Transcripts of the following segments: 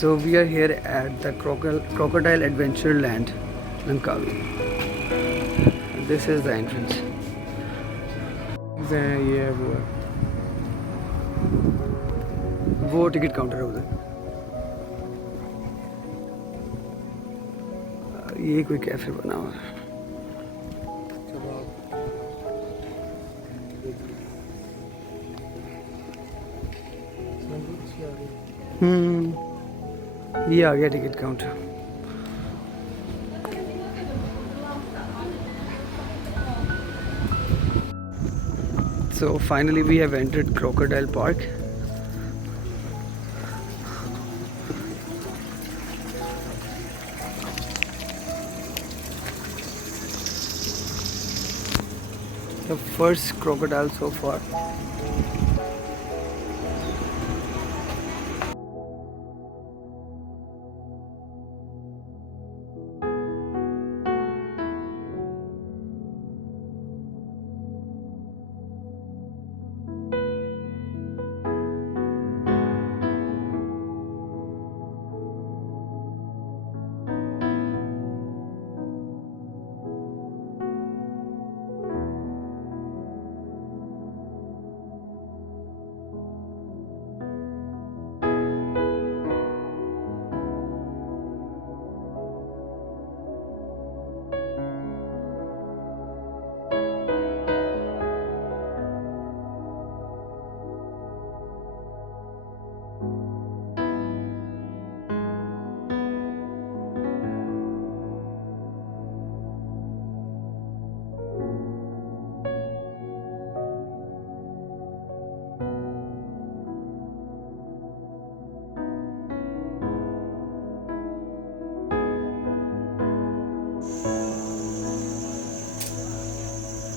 So we are here at the Crocodile Adventureland Langkawi. This is the entrance. ये वो ticket counter है उधर. ये कोई कैफे बना हुआ है. ये आ गया ticket counter. So finally we have entered Crocodile Park. The first crocodile so far.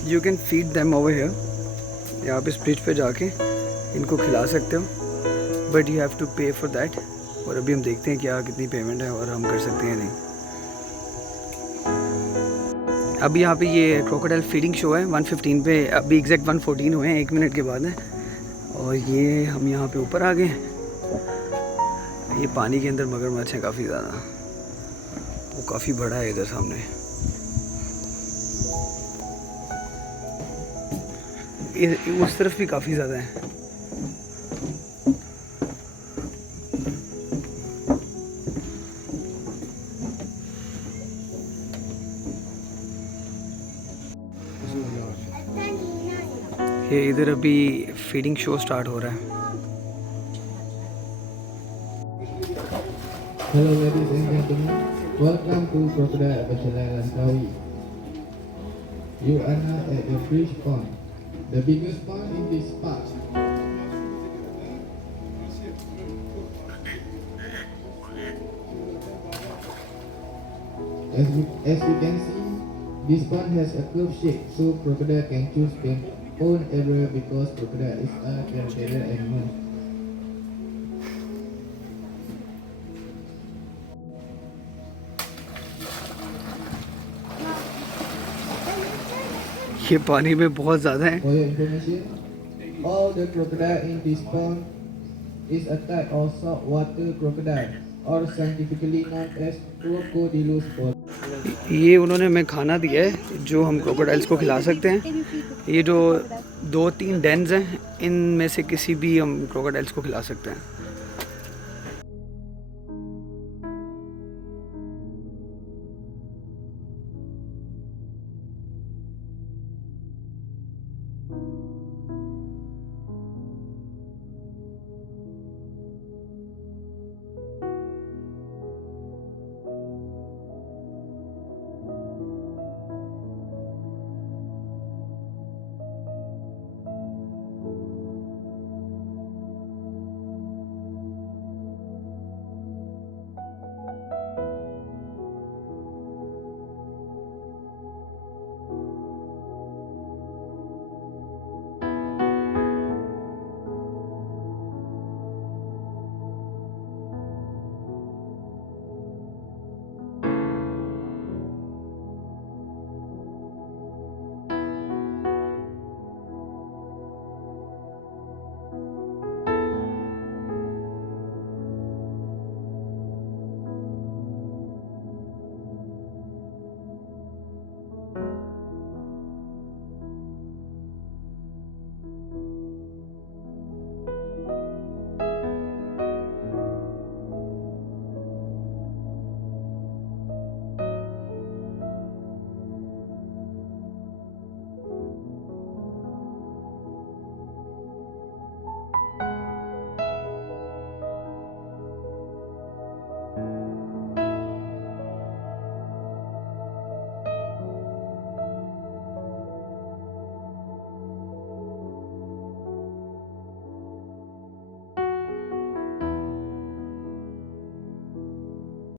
You can feed them over here. यहाँ पे इस ब्रिज पे जाके इनको खिला सकते हो, बट यू हैव टू पे फॉर दैट. और अभी हम देखते हैं क्या कितनी पेमेंट है और हम कर सकते हैं नहीं. अभी यहाँ पे ये क्रोकोडाइल फीडिंग शो है 1:15 पे. अभी एग्जैक्ट 1:14 हुए हैं, 1 मिनट के बाद है. और ये हम यहाँ पे ऊपर आ गए. ये पानी के अंदर मगरमच्छ है काफ़ी ज़्यादा. वो काफ़ी बड़ा है इधर सामने. उस तरफ भी काफ़ी ज़्यादा है. ये इधर अभी फीडिंग शो स्टार्ट हो रहा है. Hello ladies and gentlemen, welcome to Crocodile Adventureland Langkawi. You are now at the fish pond, the biggest pond in this park. As you can see, this pond has a curved shape, so crocodile can choose their own area because crocodile is a territorial animal. ये पानी में बहुत ज़्यादा है. For your information, all the crocodile in this pond is a type of saltwater crocodile, or scientifically known as crocodiles. ये उन्होंने हमें खाना दिया है जो हम क्रोकोडाइल्स को खिला सकते हैं. ये जो 2-3 डेन्स हैं, इनमें से किसी भी हम क्रोकोडाइल्स को खिला सकते हैं.